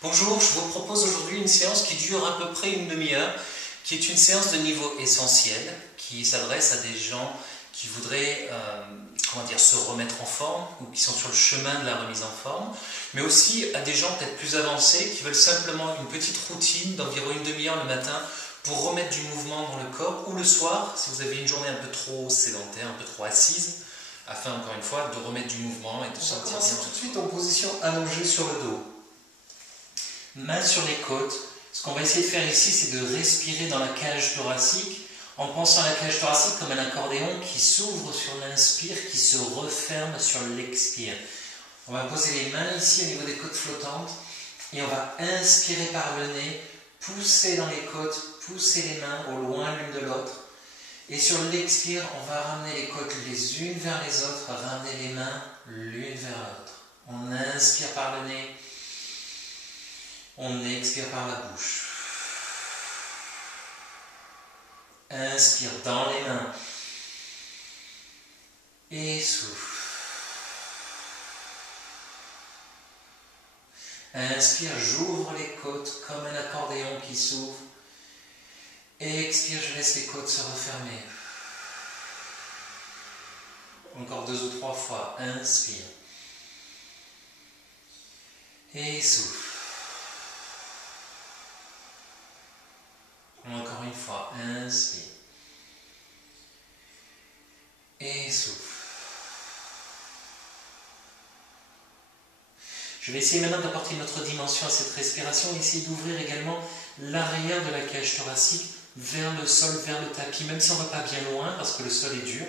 Bonjour, je vous propose aujourd'hui une séance qui dure à peu près une demi-heure, qui est une séance de niveau essentiel, qui s'adresse à des gens qui voudraient se remettre en forme ou qui sont sur le chemin de la remise en forme, mais aussi à des gens peut-être plus avancés qui veulent simplement une petite routine d'environ une demi-heure le matin pour remettre du mouvement dans le corps, ou le soir, si vous avez une journée un peu trop sédentaire, un peu trop assise, afin encore une fois de remettre du mouvement et de sentir bien. On va commencer tout de suite en position allongée sur le dos. Mains sur les côtes. Ce qu'on va essayer de faire ici, c'est de respirer dans la cage thoracique en pensant à la cage thoracique comme un accordéon qui s'ouvre sur l'inspire, qui se referme sur l'expire. On va poser les mains ici au niveau des côtes flottantes et on va inspirer par le nez, pousser dans les côtes, pousser les mains au loin l'une de l'autre. Et sur l'expire, on va ramener les côtes les unes vers les autres, ramener les mains l'une vers l'autre. On inspire par le nez. On expire par la bouche. Inspire dans les mains. Et souffle. Inspire, j'ouvre les côtes comme un accordéon qui s'ouvre. Expire, je laisse les côtes se refermer. Encore 2 ou 3 fois. Inspire. Et souffle. Encore une fois, inspire. Et souffle. Je vais essayer maintenant d'apporter une autre dimension à cette respiration et essayer d'ouvrir également l'arrière de la cage thoracique vers le sol, vers le tapis, même si on ne va pas bien loin parce que le sol est dur.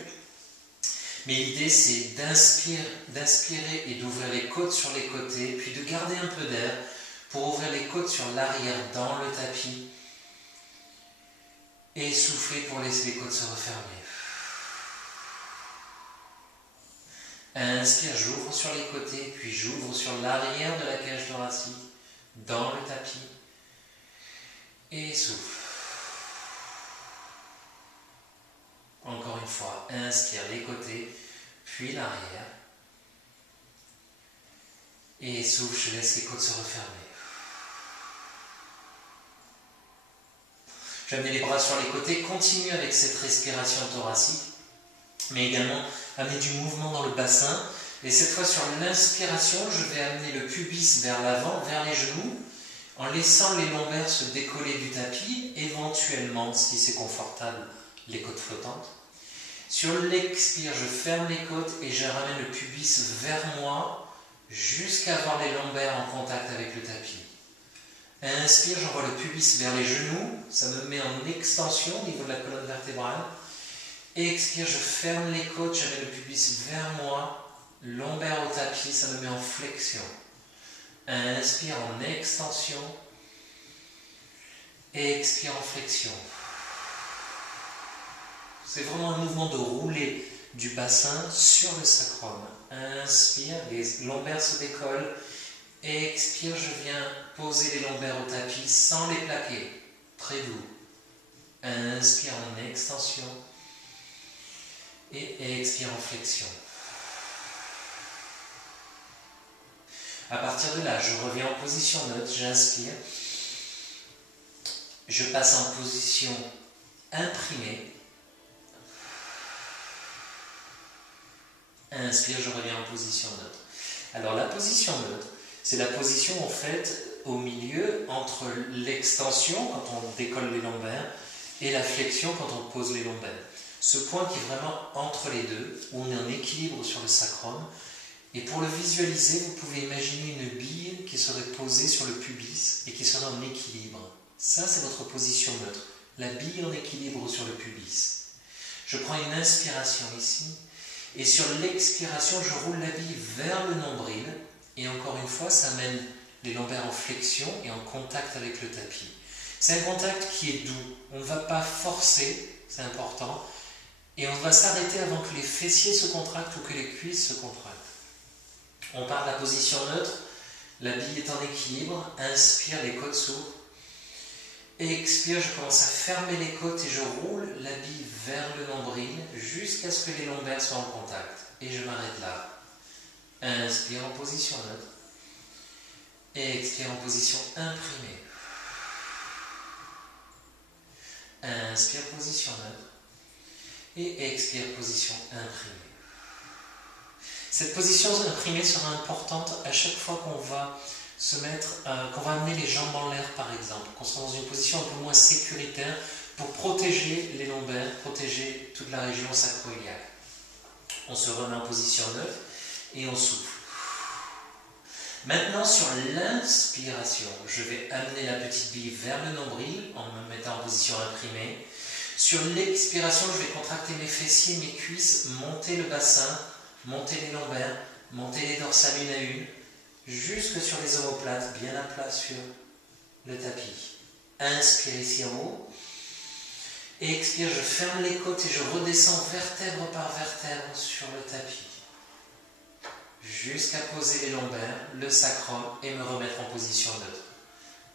Mais l'idée c'est d'inspirer et d'ouvrir les côtes sur les côtés, puis de garder un peu d'air pour ouvrir les côtes sur l'arrière dans le tapis. Et souffler pour laisser les côtes se refermer. Inspire, j'ouvre sur les côtés, puis j'ouvre sur l'arrière de la cage thoracique, dans le tapis. Et souffle. Encore une fois, inspire les côtés, puis l'arrière. Et souffle, je laisse les côtes se refermer. Je vais amener les bras sur les côtés, continue avec cette respiration thoracique, mais également amener du mouvement dans le bassin. Et cette fois sur l'inspiration, je vais amener le pubis vers l'avant, vers les genoux, en laissant les lombaires se décoller du tapis, éventuellement, si c'est confortable, les côtes flottantes. Sur l'expire, je ferme les côtes et je ramène le pubis vers moi, jusqu'à avoir les lombaires en contact avec le tapis. Inspire, j'envoie le pubis vers les genoux, ça me met en extension au niveau de la colonne vertébrale. Expire, je ferme les côtes, je mets le pubis vers moi, lombaire au tapis, ça me met en flexion. Inspire en extension, expire en flexion. C'est vraiment un mouvement de rouler du bassin sur le sacrum. Inspire, les lombaires se décollent. Expire, je viens poser les lombaires au tapis sans les plaquer. Très doux. Inspire en extension. Et expire en flexion. À partir de là, je reviens en position neutre. J'inspire. Je passe en position imprimée. Inspire, je reviens en position neutre. Alors la position neutre, c'est la position en fait au milieu entre l'extension quand on décolle les lombaires et la flexion quand on pose les lombaires. Ce point qui est vraiment entre les deux, où on est en équilibre sur le sacrum. Et pour le visualiser, vous pouvez imaginer une bille qui serait posée sur le pubis et qui serait en équilibre. Ça, c'est votre position neutre. La bille en équilibre sur le pubis. Je prends une inspiration ici. Et sur l'expiration, je roule la bille vers le nombril. Et encore une fois, ça mène les lombaires en flexion et en contact avec le tapis. C'est un contact qui est doux. On ne va pas forcer, c'est important. Et on va s'arrêter avant que les fessiers se contractent ou que les cuisses se contractent. On part de la position neutre. La bille est en équilibre. Inspire, les côtes s'ouvrent. Expire, je commence à fermer les côtes et je roule la bille vers le nombril jusqu'à ce que les lombaires soient en contact. Et je m'arrête là. Inspire en position neutre. Et expire en position imprimée. Inspire, position neutre. Et expire, position imprimée. Cette position imprimée sera importante à chaque fois qu'on va qu'on va amener les jambes en l'air par exemple, qu'on sera dans une position un peu moins sécuritaire pour protéger les lombaires, protéger toute la région sacro-iliaque. On se remet en position neutre et on souffle. Maintenant sur l'inspiration, je vais amener la petite bille vers le nombril en me mettant en position imprimée. Sur l'expiration, je vais contracter mes fessiers, mes cuisses, monter le bassin, monter les lombaires, monter les dorsales une à une, jusque sur les omoplates, bien à plat sur le tapis. Inspire ici en haut. Et expire, je ferme les côtes et je redescends vertèbre par vertèbre sur le tapis. Jusqu'à poser les lombaires, le sacrum et me remettre en position neutre.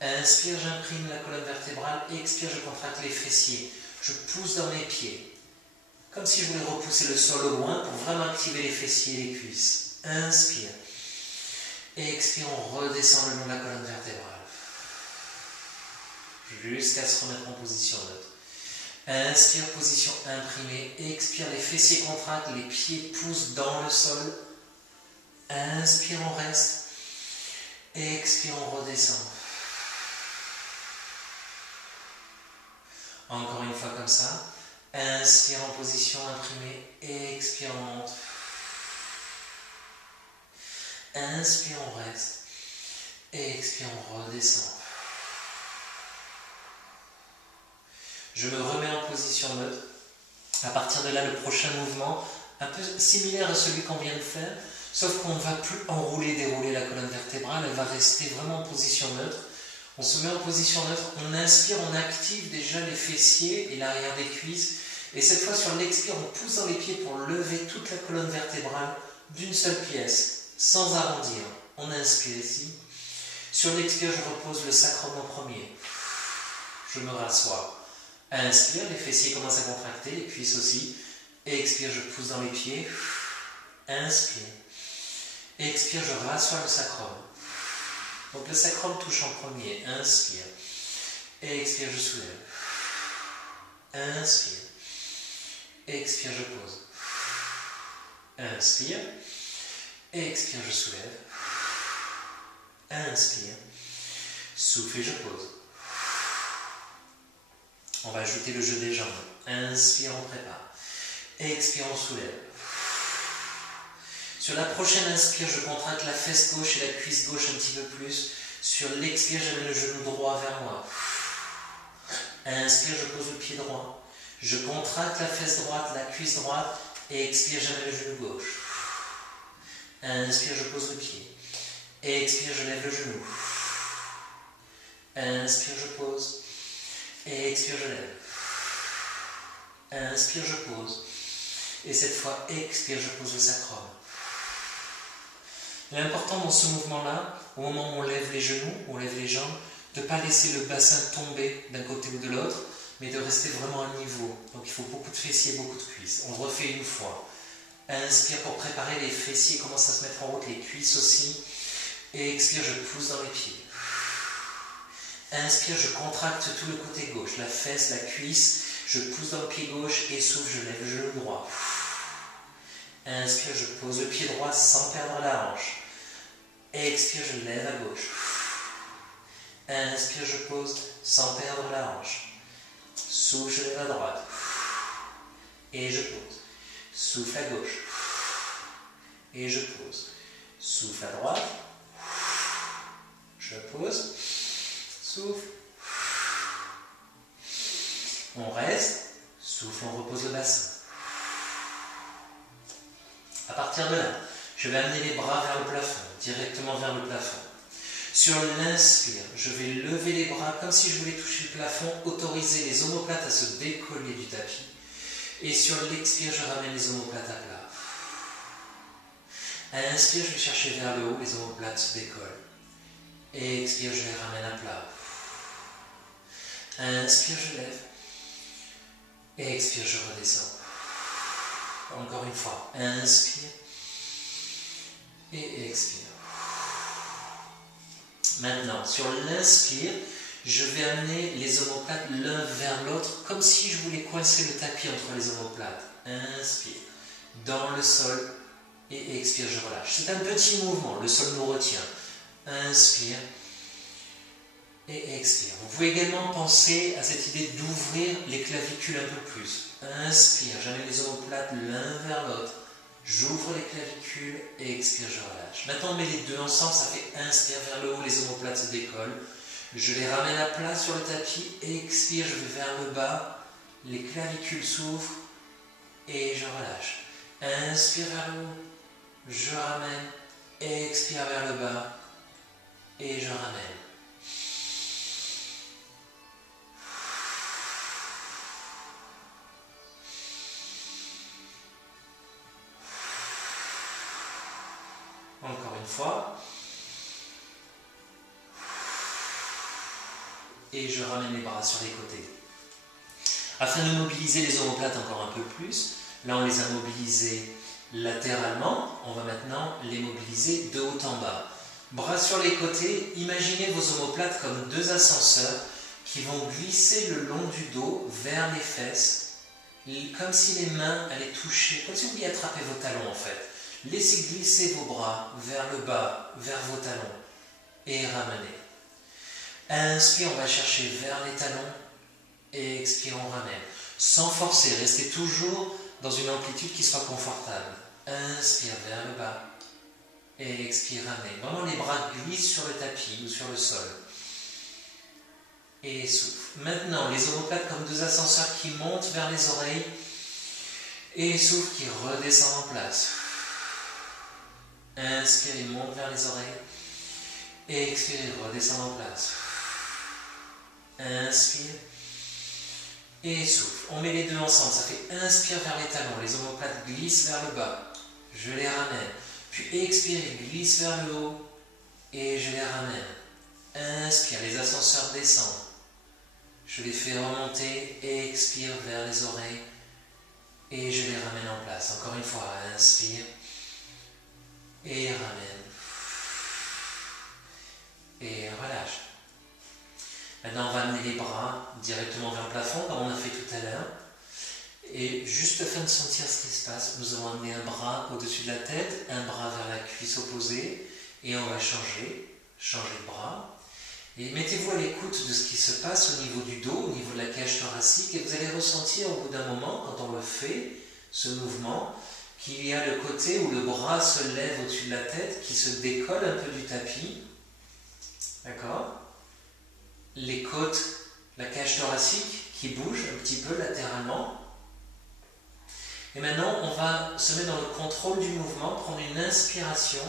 Inspire, j'imprime la colonne vertébrale. Expire, je contracte les fessiers. Je pousse dans mes pieds. Comme si je voulais repousser le sol au loin pour vraiment activer les fessiers et les cuisses. Inspire. Et expire, on redescend le long de la colonne vertébrale. Jusqu'à se remettre en position neutre. Inspire, position imprimée. Expire, les fessiers contractent, les pieds poussent dans le sol. Inspire, on reste. Expire, on redescend. Encore une fois comme ça. Inspire en position imprimée. Expire, on monte. Inspire, on reste. Expire, on redescend. Je me remets en position neutre. À partir de là, le prochain mouvement, un peu similaire à celui qu'on vient de faire, sauf qu'on ne va plus enrouler, dérouler la colonne vertébrale, elle va rester vraiment en position neutre. On se met en position neutre, on inspire, on active déjà les fessiers et l'arrière des cuisses. Et cette fois, sur l'expire, on pousse dans les pieds pour lever toute la colonne vertébrale d'une seule pièce, sans arrondir. On inspire ici. Sur l'expire, je repose le sacrum en premier. Je me rassois. Inspire, les fessiers commencent à contracter, les cuisses aussi. Expire, je pousse dans les pieds. Inspire. Expire, je rassois le sacrum. Donc le sacrum touche en premier. Inspire. Expire, je soulève. Inspire. Expire, je pose. Inspire. Expire, je soulève. Inspire. Souffle et je pose. On va ajouter le jeu des jambes. Inspire, on prépare. Expire, on soulève. Sur la prochaine inspire, je contracte la fesse gauche et la cuisse gauche un petit peu plus. Sur l'expire, j'amène le genou droit vers moi. Inspire, je pose le pied droit. Je contracte la fesse droite, la cuisse droite. Et expire, j'amène le genou gauche. Inspire, je pose le pied. Expire, je lève le genou. Inspire, je pose. Et expire, je lève. Inspire, je pose. Et cette fois, expire, je pose le sacrum. Il est important dans ce mouvement-là, au moment où on lève les genoux, on lève les jambes, de ne pas laisser le bassin tomber d'un côté ou de l'autre, mais de rester vraiment à niveau. Donc il faut beaucoup de fessiers, beaucoup de cuisses. On le refait une fois. Inspire pour préparer les fessiers, commence à se mettre en route, les cuisses aussi. Et expire, je pousse dans les pieds. Inspire, je contracte tout le côté gauche, la fesse, la cuisse. Je pousse dans le pied gauche et souffle, je lève le genou droit. Inspire, je pose le pied droit sans perdre la hanche. Expire, je lève à gauche. Inspire, je pose sans perdre la hanche. Souffle, je lève à droite. Et je pose. Souffle à gauche. Et je pose. Souffle à droite. Je pose. Souffle. On reste. Souffle, on repose le bassin. À partir de là, je vais amener les bras vers le plafond, directement vers le plafond. Sur l'inspire, je vais lever les bras comme si je voulais toucher le plafond, autoriser les omoplates à se décoller du tapis. Et sur l'expire, je ramène les omoplates à plat. À l'inspire, je vais chercher vers le haut, les omoplates se décollent. Et expire, je les ramène à plat. Inspire, je lève. Et expire, je redescends. Encore une fois, inspire et expire. Maintenant, sur l'inspire, je vais amener les omoplates l'un vers l'autre, comme si je voulais coincer le tapis entre les omoplates. Inspire, dans le sol, et expire, je relâche. C'est un petit mouvement, le sol nous retient. Inspire, et expire. Vous pouvez également penser à cette idée d'ouvrir les clavicules un peu plus. Inspire, j'amène les omoplates l'un vers l'autre. J'ouvre les clavicules et expire, je relâche. Maintenant, on met les deux ensemble, ça fait inspire vers le haut, les omoplates se décollent. Je les ramène à plat sur le tapis, expire, je vais vers le bas, les clavicules s'ouvrent et je relâche. Inspire vers le haut, je ramène, expire vers le bas et je ramène. Encore une fois. Et je ramène les bras sur les côtés. Afin de mobiliser les omoplates encore un peu plus, là on les a mobilisés latéralement, on va maintenant les mobiliser de haut en bas. Bras sur les côtés, imaginez vos omoplates comme deux ascenseurs qui vont glisser le long du dos vers les fesses, comme si les mains allaient toucher, comme si vous vouliez attraper vos talons en fait. Laissez glisser vos bras vers le bas, vers vos talons et ramenez. Inspire, on va chercher vers les talons et expire, on ramène. Sans forcer, restez toujours dans une amplitude qui soit confortable. Inspire vers le bas et expire, ramène. Vraiment, les bras glissent sur le tapis ou sur le sol. Et souffle. Maintenant, les omoplates comme deux ascenseurs qui montent vers les oreilles et souffle qui redescend en place. Inspire, il monte vers les oreilles. Et expire, il redescend en place. Inspire. Et souffle. On met les deux ensemble. Ça fait inspire vers les talons. Les omoplates glissent vers le bas. Je les ramène. Puis expire, ils glissent vers le haut. Et je les ramène. Inspire, les ascenseurs descendent. Je les fais remonter. Expire vers les oreilles. Et je les ramène en place. Encore une fois, inspire. Et ramène. Et relâche. Maintenant, on va amener les bras directement vers le plafond, comme on a fait tout à l'heure. Et juste afin de sentir ce qui se passe, nous allons amener un bras au-dessus de la tête, un bras vers la cuisse opposée, et on va changer de bras. Et mettez-vous à l'écoute de ce qui se passe au niveau du dos, au niveau de la cage thoracique, et vous allez ressentir au bout d'un moment, quand on le fait, ce mouvement, qu'il y a le côté où le bras se lève au-dessus de la tête, qui se décolle un peu du tapis. D'accord ? Les côtes, la cage thoracique qui bouge un petit peu latéralement. Et maintenant, on va se mettre dans le contrôle du mouvement, prendre une inspiration.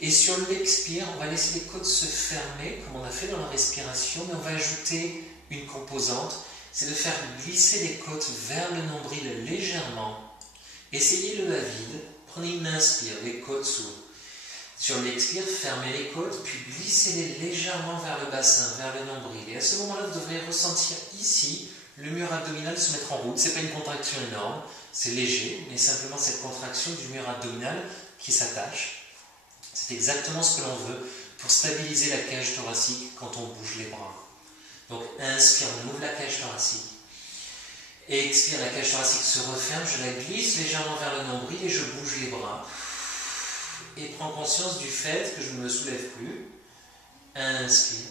Et sur l'expire, on va laisser les côtes se fermer, comme on a fait dans la respiration, mais on va ajouter une composante, c'est de faire glisser les côtes vers le nombril légèrement. Essayez-le à vide, prenez une inspire, les côtes s'ouvrent. Sur l'expire, fermez les côtes, puis glissez-les légèrement vers le bassin, vers le nombril. Et à ce moment-là, vous devrez ressentir ici le mur abdominal se mettre en route. Ce n'est pas une contraction énorme, c'est léger, mais simplement cette contraction du mur abdominal qui s'attache. C'est exactement ce que l'on veut pour stabiliser la cage thoracique quand on bouge les bras. Donc inspire, on ouvre la cage thoracique. Et expire, la cage thoracique se referme, je la glisse légèrement vers le nombril et je bouge les bras. Et prends conscience du fait que je ne me soulève plus. Inspire.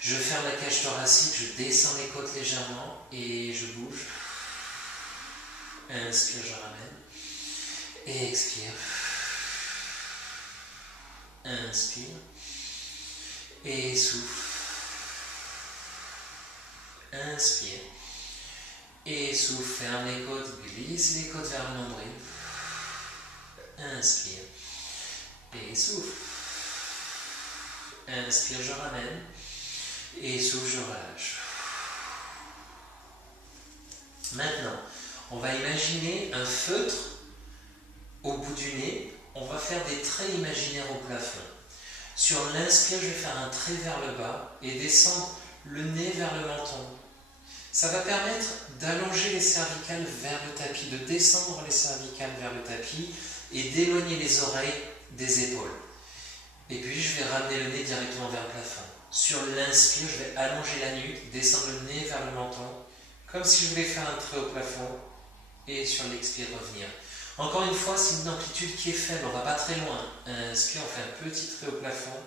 Je ferme la cage thoracique, je descends les côtes légèrement et je bouge. Inspire, je ramène. Et expire. Inspire. Et souffle. Inspire. Et souffle, ferme les côtes, glisse les côtes vers le nombril. Inspire. Et souffle. Inspire, je ramène. Et souffle, je relâche. Maintenant, on va imaginer un feutre au bout du nez. On va faire des traits imaginaires au plafond. Sur l'inspire, je vais faire un trait vers le bas et descendre le nez vers le menton. Ça va permettre d'allonger les cervicales vers le tapis, de descendre les cervicales vers le tapis et d'éloigner les oreilles des épaules. Et puis je vais ramener le nez directement vers le plafond. Sur l'inspire, je vais allonger la nuque, descendre le nez vers le menton, comme si je voulais faire un trait au plafond, et sur l'expire revenir. Encore une fois, c'est une amplitude qui est faible, on ne va pas très loin. Inspire, on fait un petit trait au plafond,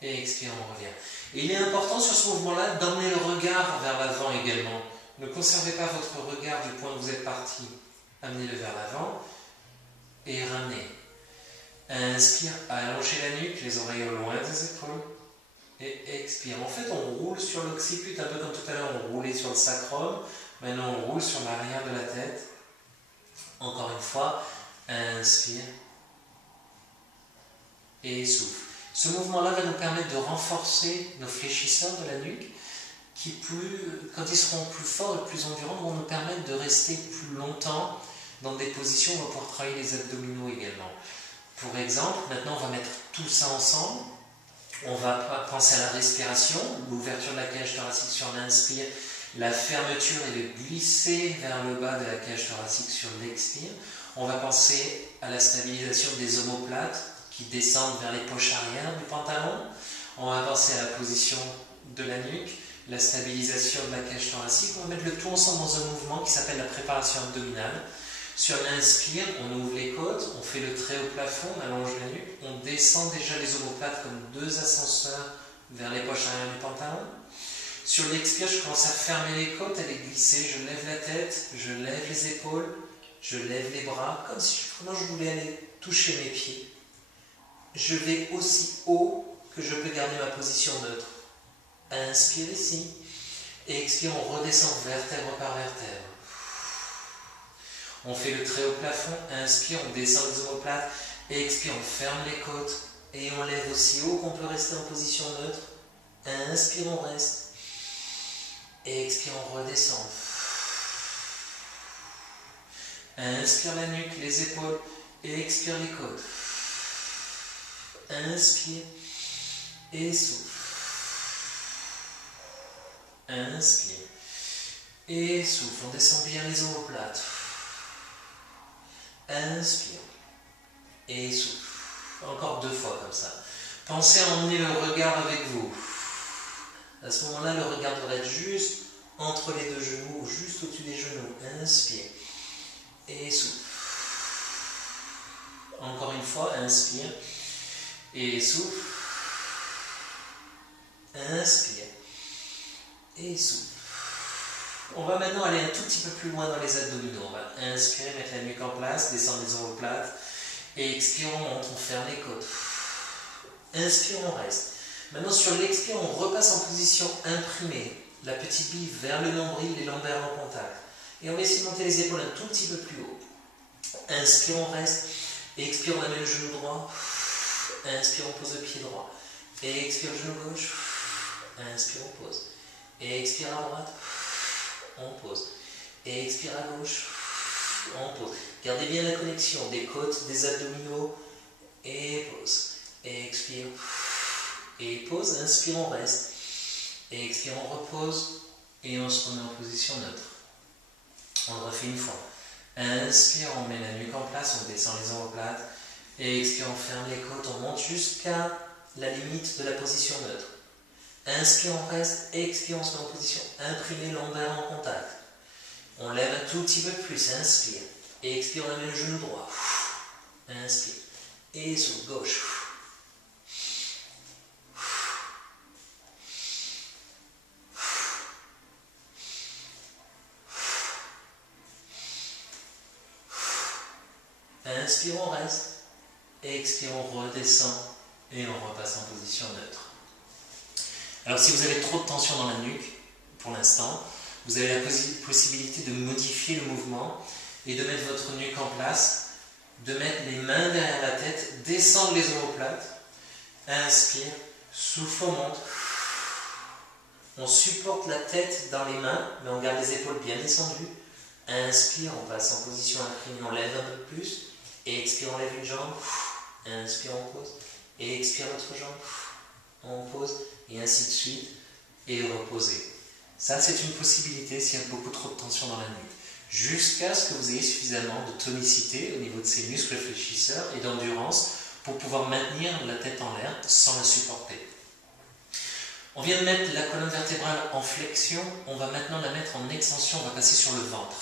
et expire, on revient. Et il est important sur ce mouvement-là d'emmener le regard vers l'avant également. Ne conservez pas votre regard du point où vous êtes parti. Amenez-le vers l'avant et ramenez. Inspire, allongez la nuque, les oreilles au loin des épaules. Et expire. En fait, on roule sur l'occiput, un peu comme tout à l'heure, on roulait sur le sacrum. Maintenant, on roule sur l'arrière de la tête. Encore une fois, inspire et souffle. Ce mouvement-là va nous permettre de renforcer nos fléchisseurs de la nuque qui, quand ils seront plus forts et plus endurants, vont nous permettre de rester plus longtemps dans des positions où on va pouvoir travailler les abdominaux également. Pour exemple, maintenant on va mettre tout ça ensemble. On va penser à la respiration, l'ouverture de la cage thoracique sur l'inspire, la fermeture et le glisser vers le bas de la cage thoracique sur l'expire. On va penser à la stabilisation des omoplates qui descendent vers les poches arrière du pantalon. On va penser à la position de la nuque, la stabilisation de la cage thoracique. On va mettre le tout ensemble dans un mouvement qui s'appelle la préparation abdominale. Sur l'inspire, on ouvre les côtes, on fait le trait au plafond, on allonge la nuque, on descend déjà les omoplates comme deux ascenseurs vers les poches arrière du pantalon. Sur l'expire, je commence à fermer les côtes, à les glisser, je lève la tête, je lève les épaules, je lève les bras, comme si vraiment je voulais aller toucher mes pieds. Je vais aussi haut que je peux garder ma position neutre. Inspire ici, et expire, on redescend vertèbre par vertèbre. On fait le trait au plafond, inspire, on descend les omoplates, et expire, on ferme les côtes, et on lève aussi haut qu'on peut rester en position neutre. Inspire, on reste, et expire, on redescend. Inspire la nuque, les épaules, et expire les côtes. Inspire, et souffle. Inspire, et souffle, on descend bien les omoplates. Inspire et souffle. Encore 2 fois comme ça. Pensez à emmener le regard avec vous. À ce moment-là, le regard devrait être juste entre les 2 genoux ou juste au-dessus des genoux. Inspire et souffle. Encore une fois, inspire et souffle. Inspire et souffle. On va maintenant aller un tout petit peu plus loin dans les abdominaux. On va inspirer, mettre la nuque en place, descendre les omoplates. Et expire, on monte, on ferme les côtes. Inspire, on reste. Maintenant, sur l'expire, on repasse en position imprimée. La petite bille vers le nombril, les lombaires en contact. Et on va essayer de monter les épaules un tout petit peu plus haut. Inspire, on reste. Expire, on amène le genou droit. Inspire, on pose le pied droit. Et expire, le genou gauche. Inspire, on pose. Et expire à droite. On pose. Et expire à gauche. On pose. Gardez bien la connexion des côtes, des abdominaux. Et pose. Et expire. Et pose. Inspire, on reste. Et expire, on repose. Et on se remet en position neutre. On le refait une fois. Inspire, on met la nuque en place, on descend les omoplates. Et expire, on ferme les côtes, on monte jusqu'à la limite de la position neutre. Inspire, on reste, expire, on se met en position imprimée, lombaire en contact. On lève un tout petit peu plus, inspire. Et expire, on amène le genou droit. Inspire. Et souffle, gauche. Inspire, on reste. Expire, on redescend. Et on repasse en position neutre. Alors si vous avez trop de tension dans la nuque, pour l'instant, vous avez la possibilité de modifier le mouvement et de mettre votre nuque en place, de mettre les mains derrière la tête, descendre les omoplates, inspire, souffle, on monte, on supporte la tête dans les mains, mais on garde les épaules bien descendues, inspire, on passe en position inclinée, on lève un peu plus, et expire, on lève une jambe, inspire, on pose, et expire l'autre jambe, on pose, et ainsi de suite, et reposer. Ça, c'est une possibilité s'il y a beaucoup trop de tension dans la nuque. Jusqu'à ce que vous ayez suffisamment de tonicité au niveau de ces muscles fléchisseurs et d'endurance pour pouvoir maintenir la tête en l'air sans la supporter. On vient de mettre la colonne vertébrale en flexion, on va maintenant la mettre en extension, on va passer sur le ventre.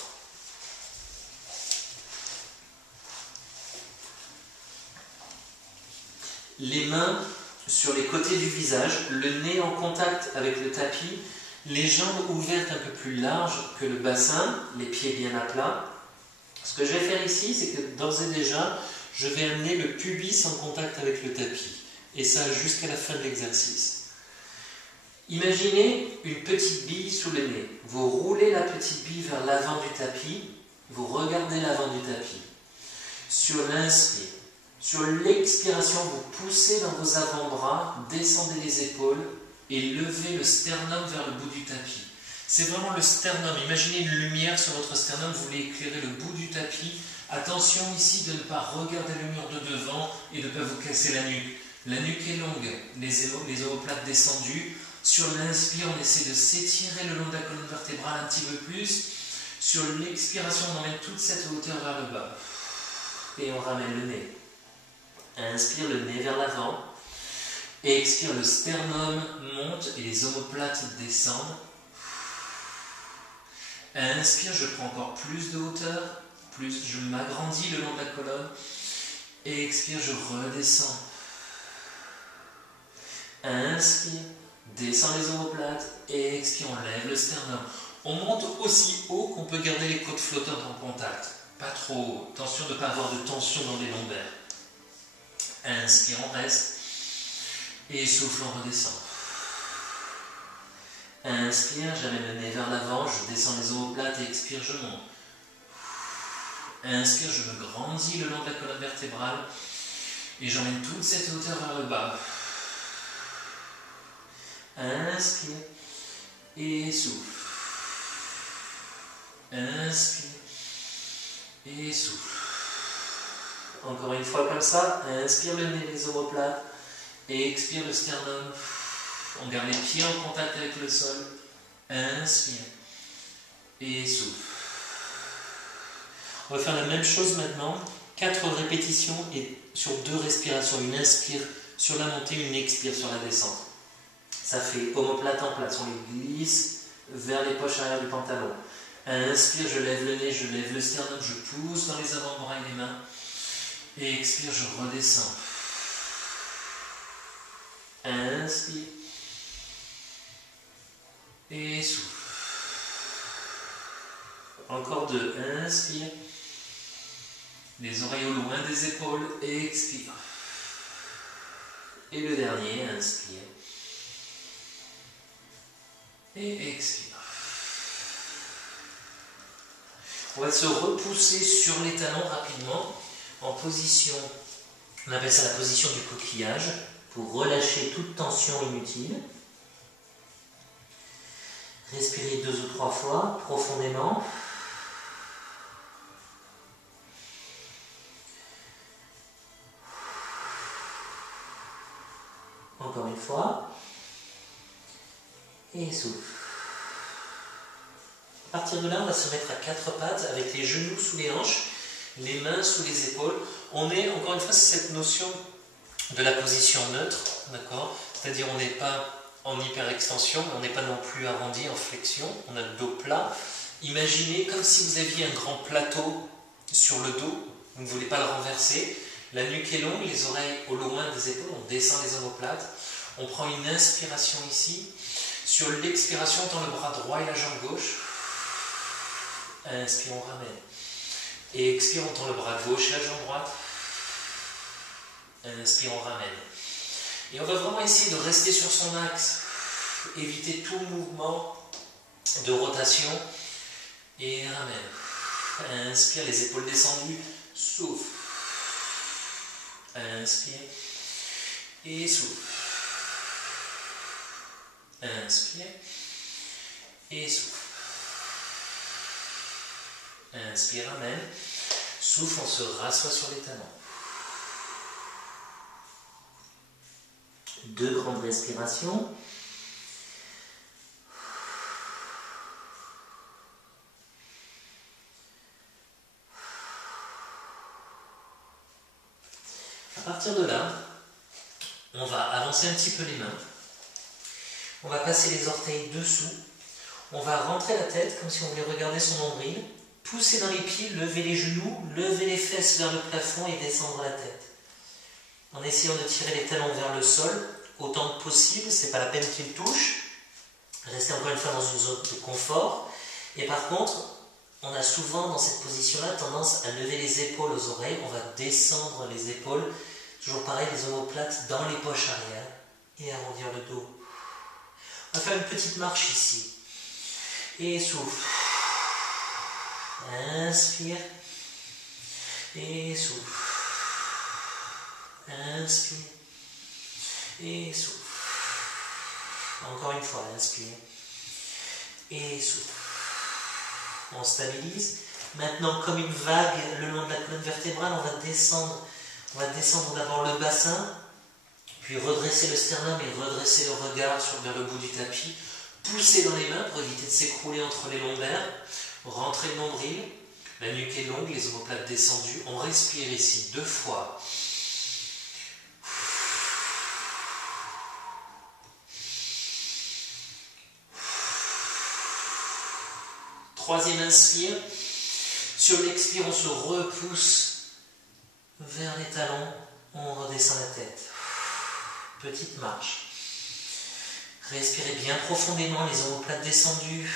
Les mains sur les côtés du visage, le nez en contact avec le tapis, les jambes ouvertes un peu plus larges que le bassin, les pieds bien à plat. Ce que je vais faire ici, c'est que d'ores et déjà, je vais amener le pubis en contact avec le tapis. Et ça jusqu'à la fin de l'exercice. Imaginez une petite bille sous le nez. Vous roulez la petite bille vers l'avant du tapis, vous regardez l'avant du tapis. Sur l'inspire, sur l'expiration, vous poussez dans vos avant-bras, descendez les épaules et levez le sternum vers le bout du tapis. C'est vraiment le sternum. Imaginez une lumière sur votre sternum, vous voulez éclairer le bout du tapis. Attention ici de ne pas regarder le mur de devant et de ne pas vous casser la nuque. La nuque est longue, les omoplates descendues. Sur l'inspire, on essaie de s'étirer le long de la colonne vertébrale un petit peu plus. Sur l'expiration, on emmène toute cette hauteur vers le bas. Et on ramène le nez. Inspire le nez vers l'avant. Expire, le sternum monte et les omoplates descendent. Inspire, je prends encore plus de hauteur, plus je m'agrandis le long de la colonne. Expire, je redescends. Inspire, descends les omoplates. Expire, on lève le sternum. On monte aussi haut qu'on peut garder les côtes flottantes en contact. Pas trop haut. Attention de ne pas avoir de tension dans les lombaires. Inspire, on reste. Et souffle, on redescend. Inspire, j'amène le nez vers l'avant, je descends les omoplates et expire, je monte. Inspire, je me grandis le long de la colonne vertébrale et j'emmène toute cette hauteur vers le bas. Inspire et souffle. Inspire et souffle. Encore une fois comme ça, inspire le nez, les omoplates et expire le sternum. On garde les pieds en contact avec le sol. Inspire et souffle. On va faire la même chose maintenant. 4 répétitions et sur 2 respirations. Une inspire sur la montée, une expire sur la descente. Ça fait omoplate en place. On les glisse vers les poches arrière du pantalon. Inspire, je lève le nez, je lève le sternum, je pousse dans les avant-bras et les mains. Et expire, je redescends. Inspire. Et souffle. Encore 2. Inspire. Les oreilles au loin des épaules. Expire. Et le dernier, inspire. Et expire. On va se repousser sur les talons rapidement en position, on appelle ça la position du coquillage, pour relâcher toute tension inutile. Respirez 2 ou 3 fois profondément. Encore une fois. Et souffle. À partir de là, on va se mettre à 4 pattes avec les genoux sous les hanches, les mains sous les épaules. On est, encore une fois, c'est cette notion de la position neutre, d'accord ? C'est-à-dire on n'est pas en hyperextension, mais on n'est pas non plus arrondi en flexion, on a le dos plat. Imaginez comme si vous aviez un grand plateau sur le dos, vous ne voulez pas le renverser, la nuque est longue, les oreilles au loin des épaules, on descend les omoplates, on prend une inspiration ici, sur l'expiration on tend le bras droit et la jambe gauche, inspire, on ramène, et expire, on tend le bras gauche et la jambe droite, inspire, on ramène. Et on va vraiment essayer de rester sur son axe, éviter tout mouvement de rotation et ramène. Inspire, les épaules descendues, souffle. Inspire et souffle. Inspire et souffle. Inspire, ramène. Souffle, on se rassoit sur les talons. 2 grandes respirations. À partir de là, on va avancer un petit peu les mains. On va passer les orteils dessous. On va rentrer la tête comme si on voulait regarder son nombril. Pousser dans les pieds, lever les genoux, lever les fesses vers le plafond et descendre la tête. En essayant de tirer les talons vers le sol, autant que possible, c'est pas la peine qu'ils touchent. Restez encore une fois dans une zone de confort. Et par contre, on a souvent dans cette position-là tendance à lever les épaules aux oreilles. On va descendre les épaules. Toujours pareil, les omoplates dans les poches arrière. Et arrondir le dos. On va faire une petite marche ici. Et souffle. Inspire. Et souffle. Inspire. Et souffle. Encore une fois, inspire. Et souffle. On stabilise. Maintenant, comme une vague le long de la colonne vertébrale, on va descendre d'abord le bassin, puis redresser le sternum et redresser le regard vers le bout du tapis. Pousser dans les mains pour éviter de s'écrouler entre les lombaires. Rentrer le nombril. La nuque est longue, les omoplates descendues. On respire ici 2 fois. Troisième inspire. Sur l'expire, on se repousse vers les talons. On redescend la tête. Petite marche. Respirez bien profondément, les omoplates descendues.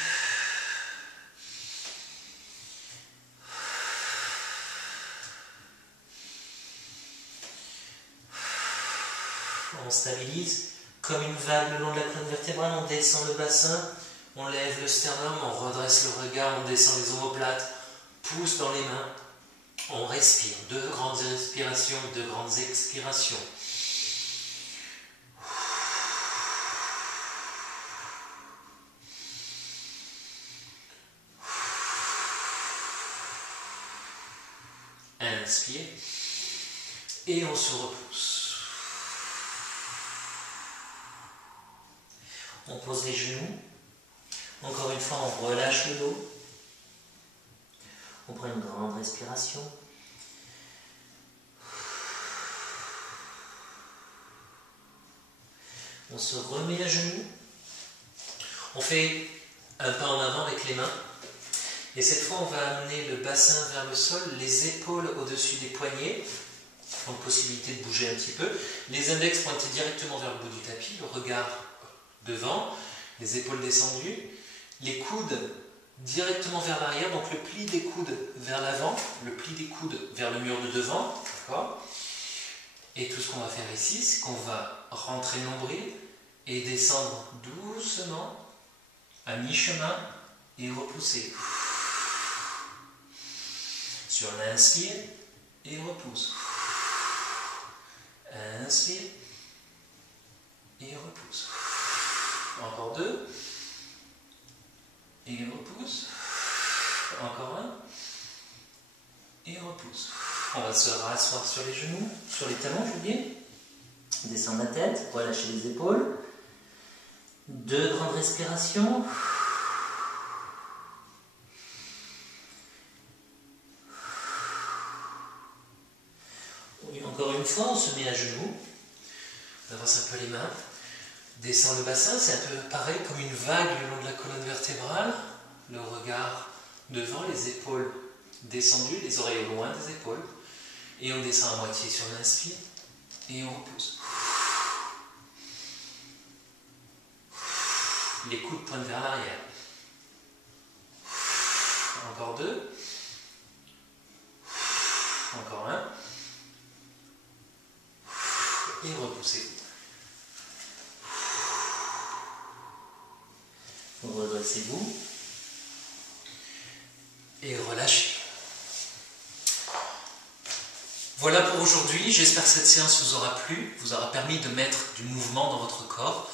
On stabilise. Comme une vague le long de la colonne vertébrale, on descend le bassin, on lève le sternum, on redresse le regard, on descend les omoplates, pousse dans les mains. On respire. 2 grandes inspirations, 2 grandes expirations. Inspire. Et on se repousse. On pose les genoux. Encore une fois, on relâche le dos. On prend une grande respiration. On se remet à genoux. On fait un pas en avant avec les mains. Et cette fois, on va amener le bassin vers le sol, les épaules au-dessus des poignets. Donc, possibilité de bouger un petit peu. Les index pointés directement vers le bout du tapis, le regard devant, les épaules descendues. Les coudes directement vers l'arrière, donc le pli des coudes vers l'avant, le pli des coudes vers le mur de devant. D'accord ? Et tout ce qu'on va faire ici, c'est qu'on va rentrer le nombril et descendre doucement à mi-chemin et repousser. Sur l'inspire et repousse. Inspire et repousse. Encore 2. Et repousse. Encore 1. Et repousse. On va se rasseoir sur les genoux, sur les talons, je veux dire. Descendre la tête, relâcher les épaules. 2 grandes respirations. Encore une fois, on se met à genoux. On avance un peu les mains. Descend le bassin, c'est un peu pareil comme une vague le long de la colonne vertébrale. Le regard devant, les épaules descendues, les oreilles au loin des épaules. Et on descend à moitié sur l'inspire et on repousse. Les coudes pointent vers l'arrière. Encore 2. Encore 1. Et repoussez. Redressez-vous. Et relâchez. Voilà pour aujourd'hui. J'espère que cette séance vous aura plu, vous aura permis de mettre du mouvement dans votre corps.